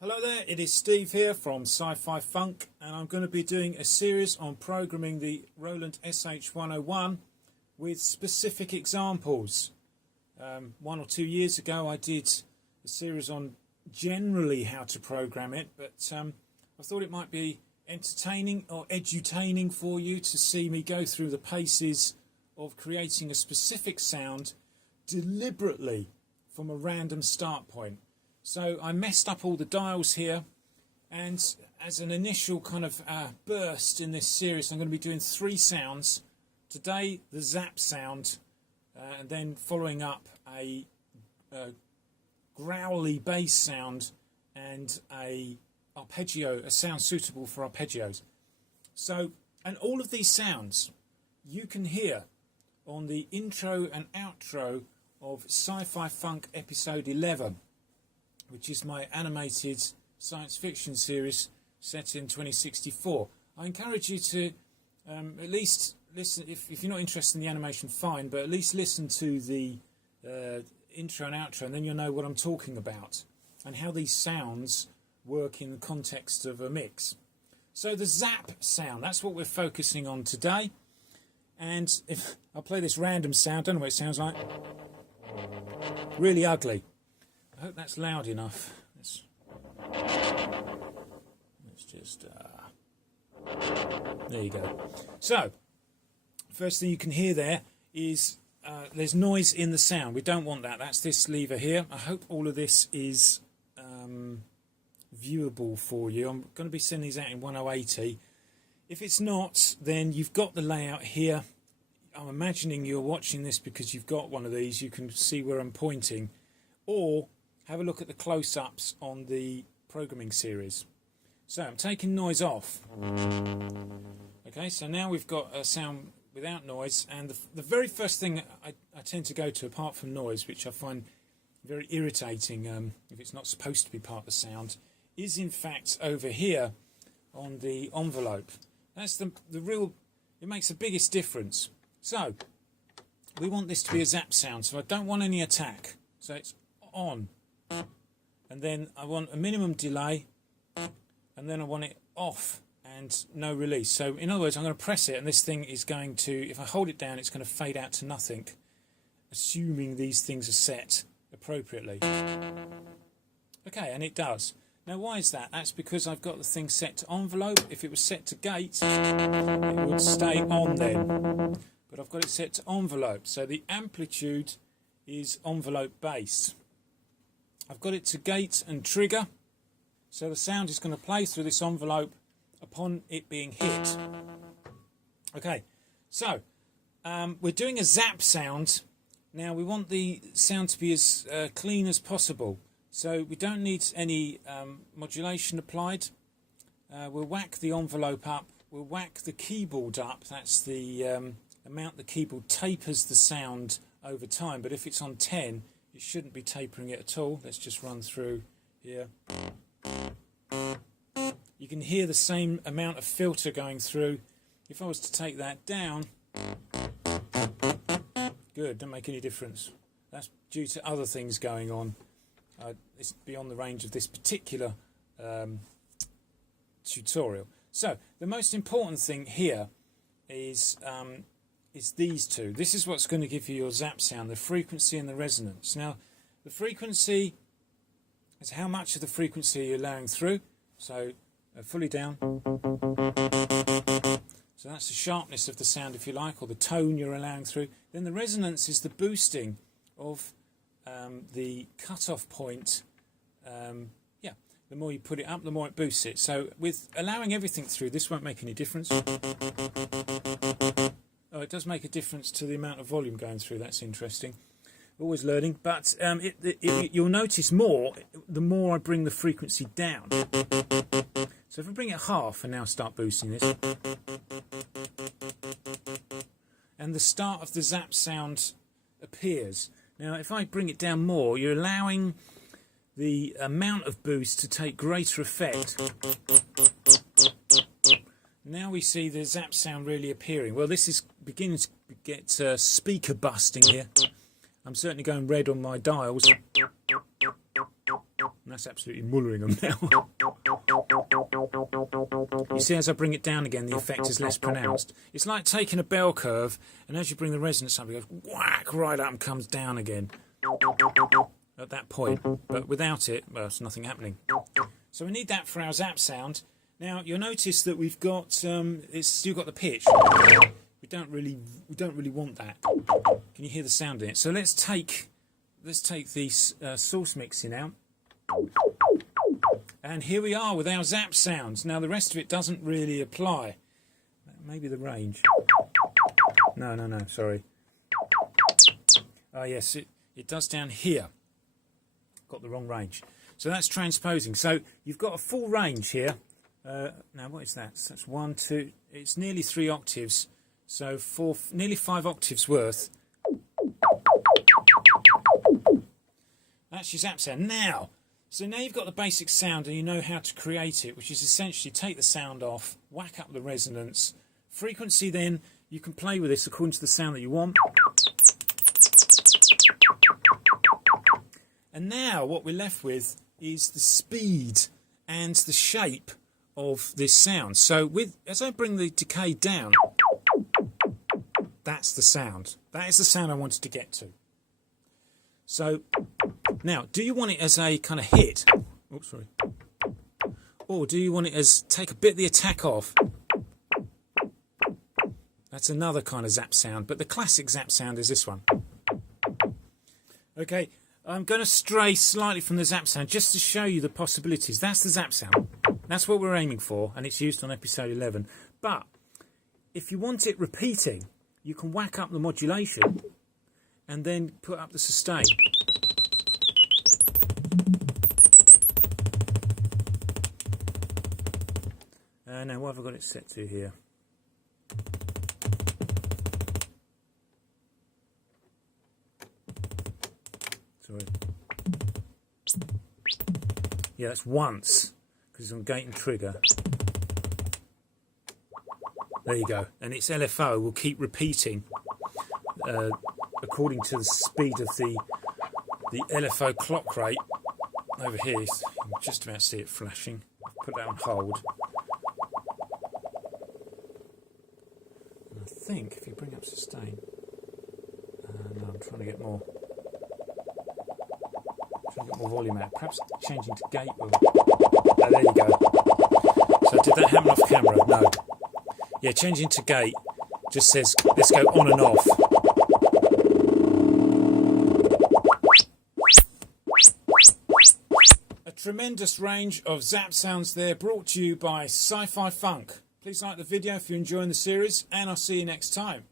Hello there, it is Steve here from Sci-Fi Funk, and I'm going to be doing a series on programming the Roland SH-101 with specific examples. 1 or 2 years ago I did a series on generally how to program it, but I thought it might be entertaining or edutaining for you to see me go through the paces of creating a specific sound deliberately from a random start point. So I messed up all the dials here, and as an initial kind of burst in this series, I'm going to be doing 3 sounds. Today, the Zap Sound, and then following up a growly bass sound and a arpeggio, a sound suitable for arpeggios. So, and all of these sounds you can hear on the intro and outro of Sci-Fi Funk episode 11. Which is my animated science fiction series set in 2064. I encourage you to at least listen, if you're not interested in the animation, fine, but at least listen to the intro and outro, and then you'll know what I'm talking about and how these sounds work in the context of a mix. So the Zap sound, that's what we're focusing on today. And if I'll play this random sound, don't know what it sounds like. Really ugly. I hope that's loud enough. Let's just... there you go. So, first thing you can hear there is there's noise in the sound. We don't want that. That's this lever here. I hope all of this is viewable for you. I'm going to be sending these out in 1080. If it's not, then you've got the layout here. I'm imagining you're watching this because you've got one of these. You can see where I'm pointing. Or have a look at the close-ups on the programming series. So I'm taking noise off. Okay, so now we've got a sound without noise, and the very first thing I tend to go to, apart from noise, which I find very irritating if it's not supposed to be part of the sound, is in fact over here on the envelope. That's the real, it makes the biggest difference. So we want this to be a zap sound, so I don't want any attack. So it's on. And then I want a minimum delay, and then I want it off and no release. So in other words, I'm going to press it, and this thing is going to, if I hold it down, it's going to fade out to nothing, assuming these things are set appropriately. Okay, and it does. Now why is that? That's because I've got the thing set to envelope. If it was set to gate, it would stay on then. But I've got it set to envelope, so the amplitude is envelope based. I've got it to gate and trigger, so the sound is going to play through this envelope upon it being hit. Okay, so we're doing a zap sound. Now we want the sound to be as clean as possible, so we don't need any modulation applied. We'll whack the envelope up, we'll whack the keyboard up. That's the amount the keyboard tapers the sound over time, but if it's on 10, it shouldn't be tapering it at all. Let's just run through here. You can hear the same amount of filter going through. If I was to take that down, good, don't make any difference. That's due to other things going on. It's beyond the range of this particular tutorial. So the most important thing here is these two. This is what's going to give you your zap sound, the frequency and the resonance. Now, the frequency is how much of the frequency you're allowing through. So, fully down. So that's the sharpness of the sound, if you like, or the tone you're allowing through. Then the resonance is the boosting of the cut-off point. The more you put it up, the more it boosts it. So, with allowing everything through, this won't make any difference. Oh, it does make a difference to the amount of volume going through. That's interesting. Always learning. But you'll notice more the more I bring the frequency down. So if I bring it half and now start boosting this. And the start of the zap sound appears. Now if I bring it down more, you're allowing the amount of boost to take greater effect. Now we see the zap sound really appearing. Well, this is beginning to get speaker busting here. I'm certainly going red on my dials. That's absolutely mullering them now. You see, as I bring it down again, the effect is less pronounced. It's like taking a bell curve, and as you bring the resonance up, it goes whack right up and comes down again at that point. But without it, well, there's nothing happening. So we need that for our Zap Sound. Now you'll notice that we've got it's still got the pitch. We don't really want that. Can you hear the sound in it? So let's take the source mixing out. And here we are with our Zap Sounds. Now the rest of it doesn't really apply. Maybe the range. No, sorry. Oh yes, it does down here. Got the wrong range. So that's transposing. So you've got a full range here. Now what is that? So that's 1, 2. It's nearly 3 octaves. So nearly 5 octaves worth. That's your Zap Sound. So now you've got the basic sound and you know how to create it, which is essentially take the sound off, whack up the resonance. Frequency then, you can play with this according to the sound that you want. And now what we're left with is the speed and the shape of this sound. So as I bring the decay down, that's the sound. That is the sound I wanted to get to. So now, do you want it as a kind of hit? Oh, sorry. Or do you want it as take a bit of the attack off? That's another kind of Zap Sound, but the classic Zap Sound is this one. Okay, I'm going to stray slightly from the Zap Sound just to show you the possibilities. That's the Zap Sound. That's what we're aiming for, and it's used on episode 11. But if you want it repeating, you can whack up the modulation and then put up the sustain. Now what have I got it set to here? Sorry. Yeah, that's once, because it's on gate and trigger. There you go. And its LFO will keep repeating according to the speed of the LFO clock rate. Over here, you can just about see it flashing. Put that on hold. And I think if you bring up sustain, no, I'm trying to get more. More volume out. Perhaps changing to gate will. Oh, there you go. So did that happen off camera? No. Yeah, changing to gate just says let's go on and off. A tremendous range of Zap Sounds there, brought to you by Sci-Fi Funk. Please like the video if you're enjoying the series, and I'll see you next time.